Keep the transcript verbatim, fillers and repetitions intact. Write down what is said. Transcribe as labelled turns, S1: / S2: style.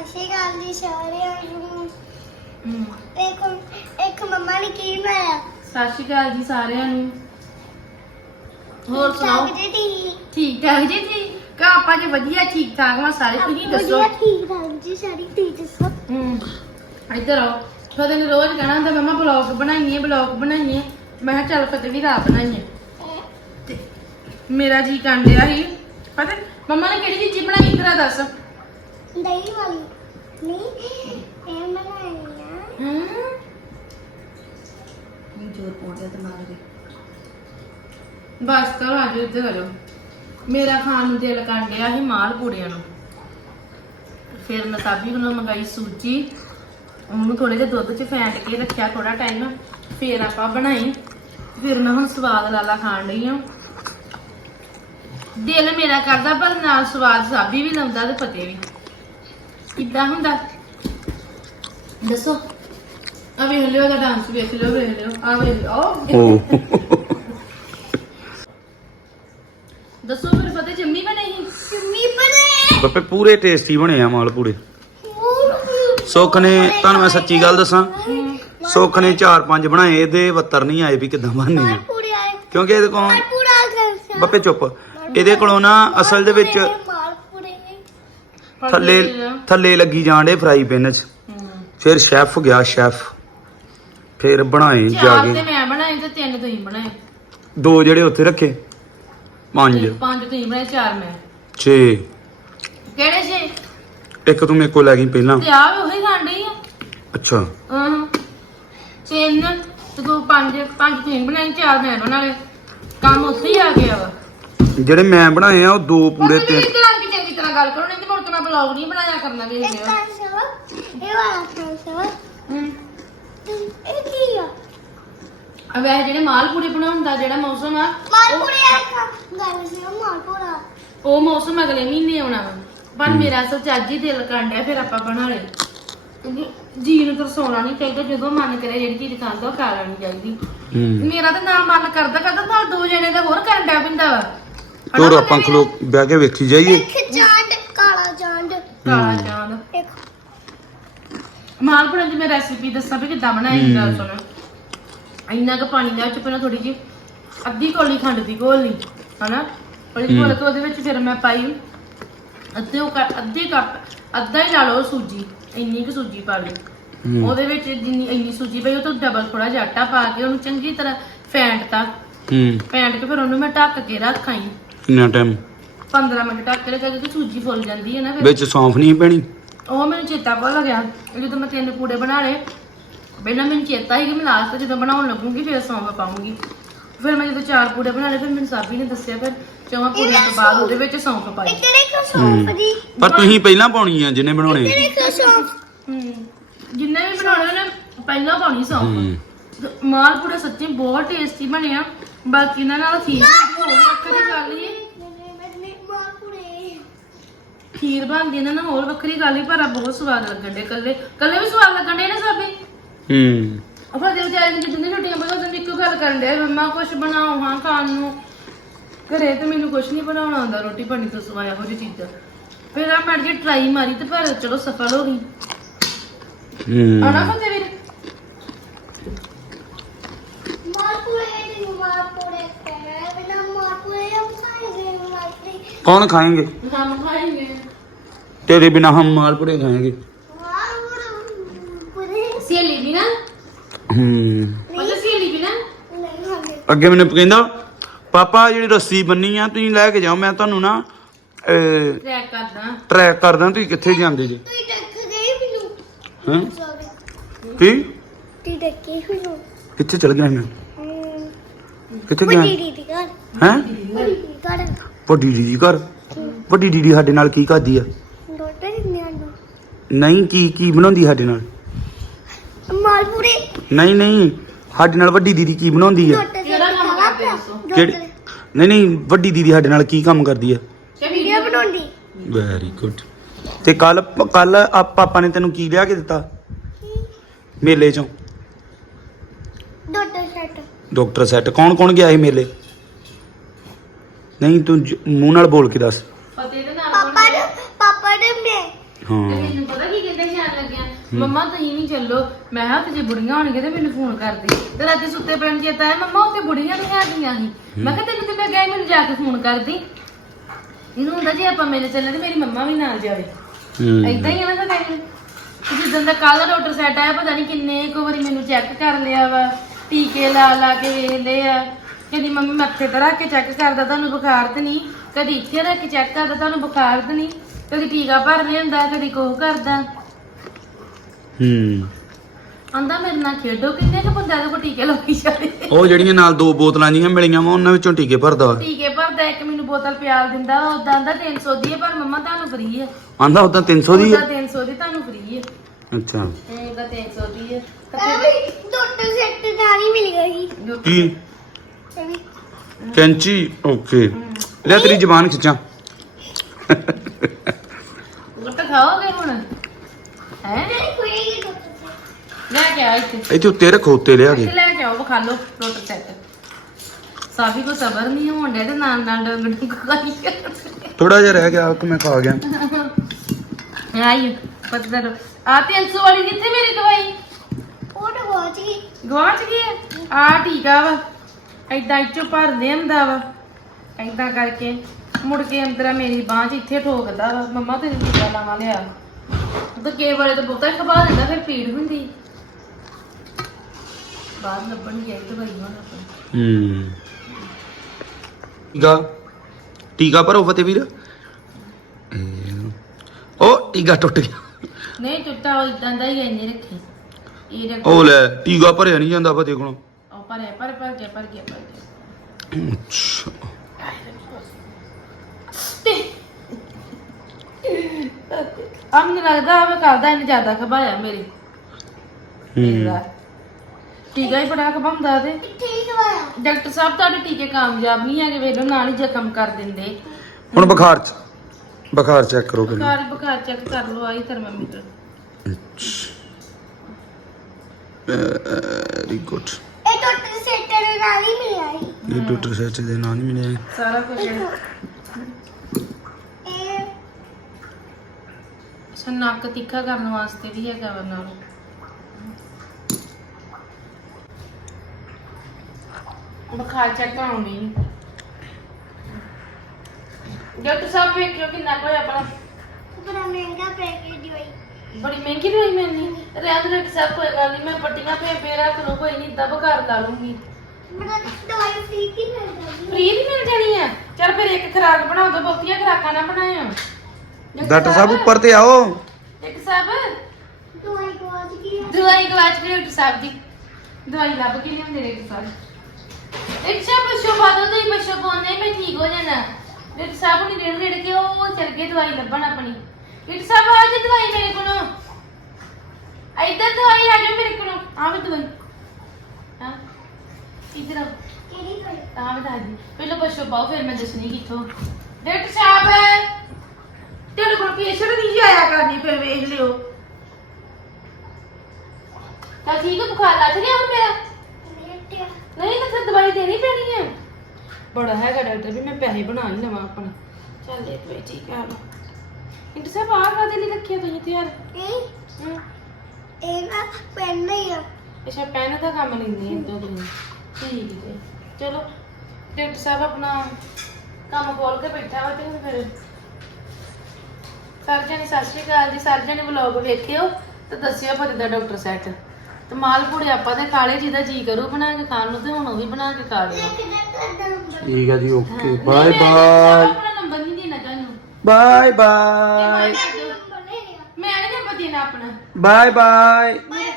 S1: ਸ਼੍ਰੀ ਅਕਾਲ ਜੀ ਸਾਰਿਆਂ ਨੂੰ। ਦੇਖੋ ਇੱਕ ਮੰਮਾ ਨੇ ਕੀ ਬਣਾਇਆ।
S2: ਸਤਿ ਸ਼੍ਰੀ ਅਕਾਲ ਜੀ ਸਾਰਿਆਂ ਨੂੰ। ਹੋਰ ਸੁਣਾਓ
S1: ਜੀ ਠੀਕ
S2: ਠੀਕ ਠਾਕ ਜੀ ਠੀਕ ਕਾ ਆਪਾਂ ਜੀ ਵਧੀਆ ਠੀਕ ਠਾਕ ਵਾ ਸਾਰੇ ਤੁਸੀਂ ਦੱਸੋ।
S1: ਵਧੀਆ ਠੀਕ ਠਾਕ ਜੀ ਸਾਰੀ ਠੀਕ ਦੱਸੋ।
S2: ਹੂੰ ਇੱਧਰ ਆਓ। ਫਤਿਹ ਨੇ ਰੋਜ਼ ਕਹਿਣਾ ਹੁੰਦਾ ਮੰਮਾ ਬਲੌਗ ਬਣਾਈਏ ਬਲੌਗ ਬਣਾਈਏ। ਮੈਂ ਕਿਹਾ ਚੱਲ ਫਤਿਹ ਵੀ ਰਾਤ ਬਣਾਈਏ ਤੇ ਮੇਰਾ ਜੀ ਕਰਨ ਡਿਆ ਸੀ। ਪਤਾ ਮੰਮਾ ਨੇ ਕਿਹੜੀ ਚੀਜ਼ ਬਣਾਈ ਤੇਰਾ ਦੱਸ।
S1: ਦਹੀਂ ਵਾਲੀ ਨਹੀਂ ਇਹ ਬਣਾਈ ਆ।
S2: ਹੂੰ ਇਹ ਜੋਰ ਪੋੜਿਆ ਤੇ ਮਾਰ ਦੇ ਬਸ ਕਰੋ ਅੱਜ ਇੱਧਰ ਆ ਜਾਓ। ਮੇਰਾ ਖਾਣ ਨੂੰ ਦਿਲ ਕਰ ਡਿਆ ਸੀ ਮਾਲ ਪੂੜਿਆਂ ਨੂੰ। ਫਿਰ ਮੈਂ ਸਾਬੀ ਨੂੰ ਮੰਗਾਈ ਸੂਜੀ ਉਹਨੂੰ ਥੋੜੇ ਜਿਹਾ ਦੁੱਧ 'ਚ ਫੈਂਟ ਕੇ ਰੱਖਿਆ ਥੋੜਾ ਟਾਈਮ। ਫਿਰ ਆਪਾਂ ਬਣਾਈ ਫਿਰ ਮੈਂ ਹੁਣ ਸਵਾਦ ਲਾਲਾ ਖਾਣ ਲਈ ਆ। ਦਿਲ ਮੇਰਾ ਕਰਦਾ ਪਰ ਨਾਲ ਸਵਾਦ ਸਾਬੀ ਵੀ ਲਾਉਂਦਾ ਤੇ ਫਤਿਹ ਵੀ। ਕਿੱਦਾਂ ਹੁੰਦਾ ਦੱਸੋ। ਆ ਵੇਖ ਲਿਓ ਉਹਦਾ ਡਾਂਸ ਵੇਖ ਲਿਓ ਵੇਖ ਲਿਓ ਆ ਵੇਖ ਲਿਓ ਦੱਸੋ ਫਿਰ ਫਤਿਹ ਜੰਮੀ ਬਣਾਈ
S1: ਚੁੰਮੀ ਬਣੇ
S3: ਬੱਪੇ ਪੂਰੇ ਟੇਸਟੀ ਬਣੇ ਆ ਮਾਲ ਪੂੜੇ। ਸੁੱਖ ਨੇ ਤੁਹਾਨੂੰ ਮੈਂ ਸੱਚੀ ਗੱਲ ਦੱਸਾਂ ਸੁੱਖ ਨੇ ਚਾਰ ਪੰਜ ਬਣਾਏ ਇਹਦੇ ਵੱਤਰ ਨਹੀਂ ਆਏ ਵੀ ਕਿੱਦਾਂ ਬਣਨੇ ਆ
S1: ਪੂੜੇ ਆਏ
S3: ਕਿਉਂਕਿ ਇਹਦੇ ਕੋਲ
S1: ਪੂੜਾ ਕਰ
S3: ਬੱਪੇ ਚੁੱਪ ਇਹਦੇ ਕੋਲੋਂ ਨਾ ਅਸਲ ਦੇ ਵਿੱਚ
S1: ਮਾਲ ਪੂੜੇ
S3: ਥੱਲੇ ਥੱਲੇ ਲੱਗੀ ਜਾਣ ਡੇ ਫਰਾਈ ਪੈਨ 'ਚ। ਫਿਰ ਸ਼ੈਫ ਗਿਆ ਸ਼ੈਫ ਫਿਰ ਬਣਾਏ ਜਾ
S2: ਚਾਰ ਤੇ
S3: ਕੇ
S2: ਮੈਂ ਬਣਾਏ ਤੇ ਤਿੰਨ ਤੁਸੀਂ ਬਣਾਏ।
S3: ਦੋ ਜਿਹੜੇ ਉੱਥੇ ਰੱਖੇ ਪੰਜ
S2: ਪੰਜ ਤੁਸੀਂ ਬਣਾਏ ਚਾਰ ਮੈਂ।
S3: ਛੇ
S2: ਕਿਹੜੇ ਛੇ
S3: ਇੱਕ ਤੂੰ ਮੇਰੇ ਕੋਲ ਲੈ ਗਈ ਪਹਿਲਾਂ
S2: ਤੇ ਆ ਵੀ ਉਹੀ ਖਾਣ ਡਈ ਆ।
S3: ਅੱਛਾ
S2: ਹਾਂ ਤਿੰਨ ਤੇ ਦੋ ਪੰਜ ਪੰਜ ਤੁਸੀਂ ਬਣਾਏ ਚਾਰ ਮੈਂ ਬਣਾ ਲਏ। ਕੰਮ ਉੱਥੇ ਹੀ ਆ ਗਿਆ ਵਾ।
S3: ਜਿਹੜੇ ਮੈਂ ਬਣਾਏ ਆ ਉਹ ਦੋ ਪੂਰੇ
S2: ਤੇ
S3: ਤਿੰਨ
S2: ਧਿਆਨ ਕੇ ਚੰਗੀ ਤਰ੍ਹਾਂ ਗੱਲ ਕਰੋ ਨਹੀਂ ਤੇ ਮੁੜ ਕੇ ਮੈਂ ਬਲੌਗ ਨਹੀਂ ਬਣਾਇਆ ਕਰਨਾ ਵੇਖ
S1: ਇੱਕ
S2: ਲਿਓ।
S1: ਕਾਂਸਾ ਇਹ ਵਾਲਾ ਕਾਂਸਾ
S2: ਹੂੰ
S1: ਇਹ ਕੀ ਆ
S2: ਆ ਵੈਸੇ ਜਿਹੜੇ ਮਾਲ ਪੂੜੇ ਬਣਾਉਂਦਾ ਜਿਹੜਾ ਮੌਸਮ ਆ
S1: ਮਾਲ ਪੂੜੇ ਆ ਗੱਲ ਸੀ ਉਹ ਮਾਲ ਪੂੜਾ
S2: ਉਹ ਮੌਸਮ ਅਗਲੇ ਮਹੀਨੇ ਆਉਣਾ ਵਾ। ਪਰ ਮੇਰਾ ਅਸਲ ਚ ਅੱਜ ਹੀ ਦਿਲ ਕਰਨ ਡਿਆ ਫਿਰ ਆਪਾਂ ਬਣਾ ਲਏ। ਕਿਉਂਕਿ ਜੀ ਨੂੰ ਤਰਸਾਉਣਾ ਨਹੀਂ ਚਾਹੀਦਾ ਜਦੋਂ ਮਨ ਕਰੇ ਜਿਹੜੀ ਚੀਜ਼ ਖਾਂਦਾ ਉਹ ਖਾ ਲੈਣੀ ਚਾਹੀਦੀ।
S3: ਹੂੰ
S2: ਮੇਰਾ ਤਾਂ ਨਾ ਮਨ ਕਰਦਾ ਕਰਦਾ ਨਾਲ ਦੋ ਜਣੇ ਦਾ ਹੋਰ ਕਰਨ ਡਿਆ ਪੈਂਦਾ ਵਾ।
S3: ਤੋਰ ਆਪਾਂ ਖਲੋ ਬਹਿ ਕੇ ਵੇਖੀ ਜਾਈਏ
S1: ਇੱਕ ਜਾਂਡ ਕਾਲਾ ਜਾਂਡ
S2: ਕਾਲਾ ਚਾਂਦ
S1: ਇੱਕ
S2: ਮਾਲਪੂੜੇ ਦੀ ਮੈਂ ਰੈਸਿਪੀ ਦੱਸਾਂ ਵੀ ਕਿੱਦਾਂ ਬਣਾਈ ਗੱਲ ਸੁਣੋ। ਇੰਨਾ ਕੁ ਪਾਣੀ ਦੇ ਵਿੱਚ ਪਹਿਲਾਂ ਥੋੜੀ ਜਿਹੀ ਅੱਧੀ ਕੌਲੀ ਖੰਡ ਦੀ ਘੋਲਣੀ ਹਨਾ। ਪਹਿਲੀ ਘੋਲ ਕੇ ਉਹਦੇ ਵਿੱਚ ਫਿਰ ਮੈਂ ਪਾਈ ਅੱਧੇ ਉਹ ਅੱਧੇ ਕੱਪ ਅੱਧਾ ਹੀ ਲਾ ਲਓ ਸੂਜੀ ਇੰਨੀ ਕੁ ਸੂਜੀ ਪਾ ਲਈ। ਉਹਦੇ ਵਿੱਚ ਜਿੰਨੀ ਇੰਨੀ ਸੂਜੀ ਪਈ ਉਹ ਤੋਂ ਡਬਲ ਥੋੜਾ ਜਿਹਾ ਆਟਾ ਪਾ ਕੇ ਉਹਨੂੰ ਚੰਗੀ ਤਰ੍ਹਾਂ ਫੈਂਟਤਾ।
S3: ਹੂੰ
S2: ਫੈਂਟ ਕੇ ਫਿਰ ਉਹਨੂੰ ਮੈਂ ਢੱਕ ਕੇ ਰੱਖਾਈ
S3: ਕਿੰਨਾ ਟਾਈਮ
S2: ਪੰਦਰਾਂ ਮਿੰਟ ਢੱਕ ਕੇ ਰੱਖਿਆ ਕਿਉਂਕਿ ਸੂਜੀ ਫੁੱਲ ਜਾਂਦੀ ਹੈ ਨਾ ਫਿਰ।
S3: ਵਿੱਚ ਸੌਂਫ ਨਹੀਂ ਪੈਣੀ
S2: ਉਹ ਮੈਨੂੰ ਚੇਤਾ ਭੁੱਲ ਗਿਆ ਜਦੋਂ ਮੈਂ ਤਿੰਨ ਪੂੜੇ ਬਣਾ ਲਏ। ਪਹਿਲਾਂ ਮੈਨੂੰ ਚੇਤਾ ਸੀ ਕਿ ਮੈਂ ਲਾਸਟ ਜਦੋਂ ਬਣਾਉਣ ਲੱਗੂਗੀ ਫਿਰ ਸੌਂਫ ਪਾਉਂਗੀ। ਫਿਰ ਮੈਂ ਜਦੋਂ ਚਾਰ ਪੂੜੇ ਬਣਾ ਲਏ ਫਿਰ ਮੈਨੂੰ ਸਾਬੀ ਨੇ ਦੱਸਿਆ ਫਿਰ ਚੌਵਾਂ ਪੂੜਿਆਂ ਤੋਂ ਬਾਅਦ ਉਹਦੇ ਵਿੱਚ ਸੌਂਫ ਪਾਈ।
S1: ਇਤਨੇ ਕਿਉਂ ਸੌਂਫ ਦੀ
S3: ਪਰ ਤੁਸੀਂ ਪਹਿਲਾਂ ਪਾਉਣੀ ਆ ਜਿਹਨੇ ਬਣਾਉਣੇ
S1: ਇਤਨੇ ਕਿਉਂ ਸੌਂਫ
S2: ਹੂੰ ਜਿੰਨੇ ਵੀ ਬਣਾਉਣੇ ਨੇ ਪਹਿਲਾਂ ਪਾਉਣੀ
S3: ਹੂੰ
S2: ਸੌਂਫ। ਮਾਲ ਪੂੜੇ ਸੱਚੀ ਬਹੁਤ ਟੇਸਟੀ ਬਣਿਆ। ਬਾਕੀ ਇਹਨਾਂ ਨਾਲ ਖੀਰ ਹੋਰ ਵੱਖਰੀ ਗੱਲ ਹੀ
S1: ਮਾਲ ਪੂੜੇ
S2: ਖੀਰ ਬਣਦੀ ਇਹਨਾਂ ਨਾਲ ਹੋਰ ਵੱਖਰੀ ਗੱਲ ਹੀ ਪਰ ਆ ਬਹੁਤ ਸਵਾਦ ਲੱਗਣ ਦੇ ਕੱਲੇ ਕੱਲੇ ਵੀ ਸਵਾਦ ਲੱਗਣ ਦੇ ਨੇ ਸਾਬੀ।
S3: ਹੂੰ
S2: ਆਪਾਂ ਦੇ ਵਿਚਾਰੇ ਨੂੰ ਜਿੰਨੇ ਛੁੱਟੀਆਂ ਪਈਆਂ ਉਦੋਂ ਇੱਕੋ ਗੱਲ ਕਰਨ ਦੇ ਮੰਮਾ ਕੁਝ ਬਣਾਓ ਹਾਂ ਖਾਣ ਨੂੰ। ਘਰੇ ਤੇ ਮੈਨੂੰ ਕੁਝ ਨਹੀਂ ਬਣਾਉਣਾ ਆਉਂਦਾ ਰੋਟੀ ਪਾਣੀ ਤੋਂ ਸਿਵਾਏ ਇਹੋ ਜਿਹੀ ਚੀਜ਼ਾਂ। ਫਿਰ ਆ ਮੈਂ ਜੀ ਟਰਾਈ ਮਾਰੀ ਤੇ ਪਰ ਚਲੋ ਸਫਲ ਹੋ ਗਈ।
S3: ਹੂੰ
S2: ਆਣਾ ਫਤਿਹ ਵੀਰ
S1: ਮਾਲ ਪੂੜੇ ਦੀ ਮਾਲ ਪੂੜੇ ਕਰੇ ਬਿਨਾ ਮਾਲ ਪੂੜੇ ਹਮ ਖਾएंगे मालपुड़े
S3: कौन खाएंगे
S2: हम खाएंगे
S3: तेरे बिना हम मालपुड़े खाएंगे
S1: पूरे
S2: ਸਹੇਲੀ ਵੀ ਨਾ
S3: ਹੂੰ
S2: ਮਤਲਬ ਸਹੇਲੀ ਵੀ ਨਾ
S1: नहीं खाने
S3: ਅੱਗੇ ਮੈਨੂੰ ਕਹਿੰਦਾ ਪਾਪਾ ਜਿਹੜੀ ਰੱਸੀ ਬੰਨੀ ਆ ਤੁਸੀਂ ਲੈ ਕੇ ਜਾਓ ਮੈਂ ਤੁਹਾਨੂੰ ਨਾ
S2: ਟਰੈਕ ਕਰਦਾ।
S3: ਟਰੈਕ ਕਰਦਾ ਤੁਸੀਂ ਕਿੱਥੇ ਜਾਂਦੇ ਜੀ
S1: तू देख गई बिनु
S3: ਹਾਂ
S1: सॉरी
S3: ਕੀ
S1: तू देख के बिनु
S3: ਕਿੱਥੇ ਚਲ ਗਿਆ ਮੈਂ ਕਿੱਥੇ ਗਿਆ
S1: बड़ी दीदी घर
S3: ਹੈ
S1: बड़ी दीदी घर
S3: ਵੱਡੀ ਦੀਦੀ ਘਰ ਵੱਡੀ ਦੀਦੀ ਸਾਡੇ ਨਾਲ ਕੀ ਕਰਦੀ ਆ
S1: डॉक्टर ने आनो
S3: ਨਹੀਂ ਕੀ ਕੀ ਬਣਾਉਂਦੀ ਸਾਡੇ ਨਾਲ
S1: मालपुड़े
S3: ਨਹੀਂ ਨਹੀਂ ਸਾਡੇ ਨਾਲ ਵੱਡੀ ਦੀਦੀ ਕੀ ਬਣਾਉਂਦੀ ਆ
S1: डॉक्टर
S2: ਕਿਹੜਾ ਕੰਮ ਕਰਦੇ ਦੱਸੋ।
S3: ਕਿਹੜੀ ਨਹੀਂ ਨਹੀਂ ਵੱਡੀ ਦੀਦੀ ਸਾਡੇ ਨਾਲ ਕੀ ਕੰਮ ਕਰਦੀ ਆ
S1: वीडियो बनाउंदी
S3: ਵੈਰੀ ਗੁੱਡ ਤੇ ਕੱਲ ਕੱਲ ਆ ਪਾਪਾ ਨੇ ਤੈਨੂੰ ਕੀ ਲਿਆ ਕੇ ਦਿੱਤਾ ਮੇਲੇ ਚੋਂ
S1: डॉक्टर सेट
S3: ਡਾਕਟਰ ਸੈੱਟ ਕੌਣ ਕੌਣ ਗਿਆ ਸੀ ਮੇਲੇ ਨਹੀਂ ਤੂੰ ਜ- ਮੂੰਹ ਨਾਲ ਬੋਲ ਕੇ ਦੱਸ
S2: ਫਤਿਹ ਦੇ ਨਾਲ
S1: पापा ने पापा ने मैं
S3: ਹਾਂ।
S2: ਤੇ ਮੈਨੂੰ ਪਤਾ ਕੀ ਕਹਿੰਦੇ ਜਾਣ ਲੱਗਿਆ, ਮੰਮਾ ਤੁਸੀਂ ਵੀ ਚੱਲੋ। ਮੈਂ ਕਿਹਾ ਤੇ ਜੇ ਬੁੜੀਆਂ ਹੋਣਗੀਆਂ ਤੇ ਮੈਨੂੰ ਫੋਨ ਕਰਦੀ। ਤੇ ਰਾਤੀ ਸੁੱਤੇ ਪੈਣ ਚੇਤਾ ਆਇਆ, ਮੰਮਾ ਉੱਥੇ ਬੁੜੀਆਂ ਨਹੀਂ ਹੈਗੀਆਂ ਸੀ। ਮੈਂ ਕਿਹਾ ਤੈਨੂੰ ਤੇ ਮੈਂ ਗਈ, ਮੈਨੂੰ ਜਾ ਕੇ ਫੋਨ ਕਰਦੀ। ਇਹਨੂੰ ਹੁੰਦਾ ਜੇ ਆਪਾਂ ਮੇਰੇ ਚੱਲੇ ਤੇ ਮੇਰੀ ਮੰਮਾ ਵੀ ਨਾਲ ਜਾਵੇ।
S3: ਹੂੰ
S2: ਏਦਾਂ ਹੀ ਆ ਨਾ ਤਾਂ ਜਿੱਦਾਂ ਦਾ ਕੱਲ ਡਾਕਟਰ ਸੈਟ ਆਇਆ, ਪਤਾ ਨਹੀਂ ਕਿੰਨੇ ਕੁ ਵਾਰੀ ਮੈਨੂੰ ਚੈੱਕ ਕਰ ਲਿਆ ਵਾ, ਟੀਕੇ ਲਾ ਲਾ ਕੇ ਵੇਖ ਲਏ ਆ। ਕਦੀ ਮੰਮੀ ਮੱਥੇ ਤੇ ਰੱਖ ਕੇ ਚੈੱਕ ਕਰਦਾ ਤੁਹਾਨੂੰ ਬੁਖਾਰ ਤੇ ਨਹੀਂ, ਕਦੀ ਇੱਥੇ ਰੱਖ ਕੇ ਚੈੱਕ ਕਰਦਾ ਤੁਹਾਨੂੰ ਬੁਖਾਰ ਤੇ ਨਹੀਂ, ਕਦੀ ਟੀਕਾ ਭਰ ਲਿਆਂਦਾ, ਕਦੀ ਕੋਹ ਕਰਦਾ।
S3: ਹੂੰ
S2: ਆਂਦਾ ਮੇਰੇ ਨਾਲ ਖੇਡੋ, ਕਿੰਨੇ ਕੁ ਬੰਦਿਆਂ ਦੇ ਕੋ ਟੀਕੇ ਲਾਈ ਜਾਂਦੇ।
S3: ਉਹ ਜਿਹੜੀਆਂ ਨਾਲ ਦੋ ਬੋਤਲਾਂ ਜੀਆਂ ਮਿਲੀਆਂ ਵਾ ਉਹਨਾਂ ਵਿੱਚੋਂ ਟੀਕੇ ਭਰਦਾ ਵਾ।
S2: ਟੀਕੇ ਭਰਦਾ, ਇੱਕ ਮੈਨੂੰ ਬੋਤਲ ਪਿਆਲ ਦਿੰਦਾ ਵਾ। ਉਦਾਂ ਦਾ ਤਿੰਨ ਸੌ ਦੀ ਹੈ, ਪਰ ਮੰਮਾ ਤੁਹਾਨੂੰ ਫ੍ਰੀ ਹੈ।
S3: ਆਂਦਾ ਉਦਾਂ ਤਿੰਨ ਸੌ ਦੀ
S2: ਉਦਾਂ
S3: ਆ।
S2: ਤਿੰਨ ਸੌ ਦੀ ਤੁਹਾਨੂੰ ਫ੍ਰੀ ਹੈ।
S3: ਅੱਛਾ
S2: ਉਦਾਂ ਤਿੰਨ ਸੌ ਦੀ ਹੈ।
S1: ਅਰੇ ਡਾਕਟਰ ਸੈੱਟ ਨਾਲ ਹੀ ਮਿਲ ਗਈ
S3: ਕੀ
S1: ਇਹ ਵੀ
S3: ਕੈਂਚੀ? ਓਕੇ ਲੈ ਤੇਰੀ ਜ਼ਬਾਨ ਖਿੱਚਾਂ।
S2: ਗੁੱਟ ਖਾਓਗੇ ਹੁਣ ਹੈ?
S1: ਨਹੀਂ ਕੋਈ ਡਾਕਟਰ ਸੈੱਟ
S2: ਲੈ ਕੇ ਆ ਇੱਥੇ,
S3: ਇੱਥੇ ਉੱਤੇ ਰੱਖੋ, ਉੱਤੇ ਲਿਆ ਕੇ।
S2: ਇੱਥੇ ਲੈ ਕੇ ਆਓ, ਵਿਖਾ ਲਓ ਡਾਕਟਰ ਸੈੱਟ। ਸਾਬੀ ਕੋ ਸਬਰ ਨਹੀਂ ਹੋਣ ਡਿਆ ਤੇ ਨਾਲ ਨਾਲ ਡੰਗ ਡੰਗ ਖਾਈ
S3: ਥੋੜਾ ਜਿਹਾ ਰਹਿ ਗਿਆ ਕਿ ਮੈਂ ਖਾ ਗਿਆ।
S2: ਆਈ ਪਤਾ ਦਰ ਆ ਤਿੰਨ ਸੌ ਵਾਲੀ ਕਿੱਥੇ ਮੇਰੀ ਦਵਾਈ?
S1: ਉਹ ਤਾਂ ਬਹੁਤ ਹੀ
S2: ਗਵਾਚ ਗਈ ਹੈ। ਆ ਟੀਕਾ ਵਾ, ਏਦਾਂ ਇੱਚੋਂ ਭਰਦੇ ਹੁੰਦਾ ਵਾ, ਏਦਾਂ ਕਰਕੇ ਮੁੜ ਕੇ ਅੰਦਰ ਮੇਰੀ ਬਾਂਹ 'ਚ ਇੱਥੇ ਠੋਕਦਾ ਵਾ। ਮੰਮਾ ਤੈਨੂੰ ਟੀਕਾ ਲਾਵਾਂ ਲਿਆ ਤੇ ਕੇ ਵਾਲੇ ਤਾਂ ਬਹੁਤਾ ਖਵਾ ਦਿੰਦਾ, ਫਿਰ ਪੀੜ ਹੁੰਦੀ। ਬਾਹਰ ਲੱਭਣ ਗਿਆ ਦਵਾਈ ਹੁਣ ਆਪਾਂ।
S3: ਹੂੰ ਟੀਕਾ ਟੀਕਾ ਭਰੋ ਫਤਿਹ ਵੀਰ। ਉਹ ਟੀਕਾ ਟੁੱਟ ਗਿਆ।
S2: ਨਹੀਂ ਟੁੱਟਾ, ਉਹ ਇਦਾਂ ਦਾ ਹੀ ਇੰਨੇ ਰੱਖੇ। ਇਹ ਰੱਖ
S3: ਉਹ ਲੈ ਟੀਕਾ ਭਰਿਆ ਨਹੀਂ ਜਾਂਦਾ ਫਤਿਹ ਕੋਲੋਂ।
S2: ਉਹ ਭਰਿਆ ਪਰ ਭਰ ਗਿਆ ਭਰ ਗਿਆ ਭਰ ਗਿਆ।
S3: ਅੱਛਾ
S2: ਆ ਮੈਨੂੰ ਲੱਗਦਾ ਮੈਂ ਕਰਦਾ ਇਹਨੇ ਜ਼ਿਆਦਾ ਖਵਾਇਆ ਮੇਰੇ।
S3: ਹੂੰ
S2: ਟੀਕਾ ਹੀ ਬੜਾ ਖਵਾਉਂਦਾ ਤੇ
S1: ਠੀਕ ਹੋਇਆ
S2: ਡਾਕਟਰ ਸਾਹਿਬ ਤੁਹਾਡੇ ਟੀਕੇ ਕਾਮਯਾਬ ਨਹੀਂ ਹੈਗੇ, ਵੇਲੋ ਨਾਲ ਹੀ ਜ਼ਖਮ ਕਰ ਦਿੰਦੇ।
S3: ਹੁਣ ਬੁਖਾਰ ਚ ਬੁਖਾਰ ਚੈੱਕ ਕਰੋ ਪਹਿਲਾਂ।
S2: ਬੁਖਾਰ ਬੁਖਾਰ ਚੈੱਕ ਕਰ ਲਓ, ਆਈ ਥਰਮਾਮੀਟਰ।
S3: Very good.
S1: ਇਹ ਡਾਕਟਰ ਸੈੱਟ ਨਾਲ ਹੀ ਮਿਲਿਆ ਸੀ
S3: ਇਹ ਡਾਕਟਰ ਸੱਚ ਦੇ ਨਾਂ ਨਹੀਂ ਮਿਲਿਆ।
S2: ਸਾਰਾ ਕੁਝ
S1: ਇਹ
S2: ਅੱਛਾ, ਨੱਕ ਤਿੱਖਾ ਕਰਨ ਵਾਸਤੇ ਵੀ ਹੈਗਾ ਵਾ ਨਾਲ। ਬੁਖਾਰ ਚੈੱਕ ਕਰਾਉਣੀ। ਡਾਕਟਰ ਸਾਹਿਬ ਵੇਖਿਓ ਕਿੰਨਾ ਕੁ ਹੋਇਆ ਆਪਣਾ।
S1: ਬੜਾ ਮਹਿੰਗਾ ਪੈਕੇਜ ਦੀ ਹੋਈ
S2: ਬੜੀ ਮਹਿੰਗੀ ਦਵਾਈ ਮਿਲਣੀ। ਰਹਿਣ ਦੇ ਡਾਕਟਰ ਸਾਹਿਬ, ਕੋਈ ਗੱਲ ਨਹੀਂ, ਮੈਂ ਪੱਟੀਆਂ ਪੇ ਪੇ ਰੱਖ ਲਓ, ਕੋਈ ਨਹੀਂ, ਇਦਾਂ ਬੁਖਾਰ ਲਾ ਲੂੰਗੀ।
S1: ਬੜਾ ਦਵਾਈ ਫ੍ਰੀ ਕੀ ਮਿਲ ਜਾਂਦੀ
S2: ਫ੍ਰੀ ਦੀ ਮਿਲ ਜਾਣੀ ਆ। ਚੱਲ ਫਿਰ ਇੱਕ ਖੁਰਾਕ ਬਣਾ ਦੋ, ਬਹੁਤੀਆਂ ਖੁਰਾਕਾਂ ਨਾ ਬਣਾਇਓ।
S3: ਡਾਕਟਰ ਸਾਹਿਬ ਉੱਪਰ ਤੇ ਆਓ।
S2: ਡਾਕਟਰ ਸਾਹਿਬ
S1: ਦਵਾਈ ਗਵਾਚ ਗਈ ਹੈ
S2: ਦਵਾਈ ਗਵਾਚ ਗਈ ਡਾਕਟਰ ਸਾਹਿਬ ਦੀ। ਦਵਾਈ ਲੱਭ ਕੇ ਲਿਆਉਂਦੇ ਨੇ ਡਾਕਟਰ ਸਾਹਿਬ। ਅੱਛਾ ਬਸ਼ੋ ਬਾਦੋ ਤੋਂ ਹੀ ਬਸ਼ੋ ਪਾਉਣੇ, ਮੈਂ ਠੀਕ ਹੋ ਜਾਣਾ। ਡਾਕਟਰ ਸਾਹਿਬ ਨੇ ਰੇੜ ਰੇੜ ਕੇ ਉਹ ਚੱਲ ਗਏ ਦਵਾਈ ਲੱਭਣ ਆਪਣੀ। ਡਾਕਟਰ ਸਾਹਿਬ ਆ ਜੀ ਦਵਾਈ ਮੇਰੇ ਕੋਲੋਂ, ਇੱਧਰ ਦਵਾਈ ਆ ਜਾਓ ਮੇਰੇ ਕੋਲੋਂ। ਆ ਵੀ ਦਵਾਈ ਹਾਂ ਇੱਧਰ ਆਓ।
S1: ਕਿਹੜੀ ਦਵਾਈ
S2: ਤਾਂ ਬਤਾ ਦੀ ਪਹਿਲਾਂ ਬਸ਼ੋ ਪਾਓ, ਫਿਰ ਮੈਂ ਦੱਸਣੀ ਕਿੱਥੋਂ। ਡਾਕਟਰ ਸਾਹਿਬ ਤੇਰੇ ਕੋਲ ਪੇਸ਼ੈਂਟ ਨਹੀਂ ਆਇਆ ਕਰਨੀ, ਫਿਰ ਵੇਖ ਲਿਓ। ਤਾਂ ਠੀਕ ਹੈ, ਬੁਖਾਰ ਲੱਥ ਗਿਆ ਹੁਣ ਮੇਰਾ?
S1: ਰੇਟਿਆ
S2: ਨਹੀਂ ਤਾਂ ਫਿਰ ਦਵਾਈ ਦੇਣੀ ਪੈਣੀ ਹੈ। ਬੜਾ ਹੈਗਾ ਡਾਕਟਰ ਵੀ, ਮੈਂ ਪੈਸੇ ਬਣਾ ਹੀ ਲਵਾਂ ਆਪਣੇ। ਚੱਲ ਇਹ ਦਵਾਈ ਠੀਕ ਆ ਲੋ। ਡਾਕਟਰ ਸਾਹਿਬ ਆਹ ਕਾਹਦੇ ਲਈ ਰੱਖਿਆ ਤੁਸੀਂ ਤੇ ਯਾਰ?
S1: ਇਹ
S2: ਹੂੰ
S1: ਇਹ ਨਾ ਪੈਨ ਨਹੀਂ ਆ
S2: ਅੱਛਾ ਪੈਨ ਦਾ ਕੰਮ ਲੈਂਦੇ ਆ ਦੋ ਦਿਨ। ਠੀਕ ਹੈ ਚਲੋ। ਡਾਕਟਰ ਸਾਹਿਬ ਆਪਣਾ ਕੰਮ ਖੋਲ ਕੇ ਬੈਠਾ ਵਾ ਤੇ ਹੁਣ ਫਿਰ ਸਰਜਣ ਸਤਿ ਸ਼੍ਰੀ ਅਕਾਲ ਜੀ। ਸਰਜਣ ਨੇ ਵਲੌਗ ਵੇਖਿਓ ਤੇ ਦੱਸਿਓ ਪਤਾ ਦਾ ਡਾਕਟਰ ਸੈਟ ਤੇ ਮਾਲਪੂੜੇ ਆਪਾਂ ਤੇ ਖਾ ਲਏ, ਜਿਹਦਾ ਜੀ ਕਰੂ ਬਣਾ ਕੇ ਖਾਣ ਨੂੰ ਤੇ ਹੁਣ ਉਹ ਵੀ ਬਣਾ ਕੇ ਖਾ ਲਿਓ।
S1: ਇੱਕ ਦਿਨ ਤੁਹਾਡਾ ਨੰਬਰ
S3: ਠੀਕ ਹੈ ਜੀ, ਓਕੇ
S2: ਨਹੀਂ,
S3: ਬਾਏ
S2: ਮੈਂ
S3: ਬਾਏ
S2: ਆਪਣਾ ਨੰਬਰ ਨਹੀਂ ਦੇਣਾ ਤੁਹਾਨੂੰ।
S3: ਬਾਏ
S2: ਇਹ
S3: ਬਾਏ
S2: ਬਾਏ ਕਰ ਦਿਓ।
S1: ਨੰਬਰ ਨਹੀਂ ਆ
S2: ਮੈਂ ਨਹੀਂ ਨੰਬਰ ਦੇਣਾ ਆਪਣਾ।
S3: Bye bye
S1: bye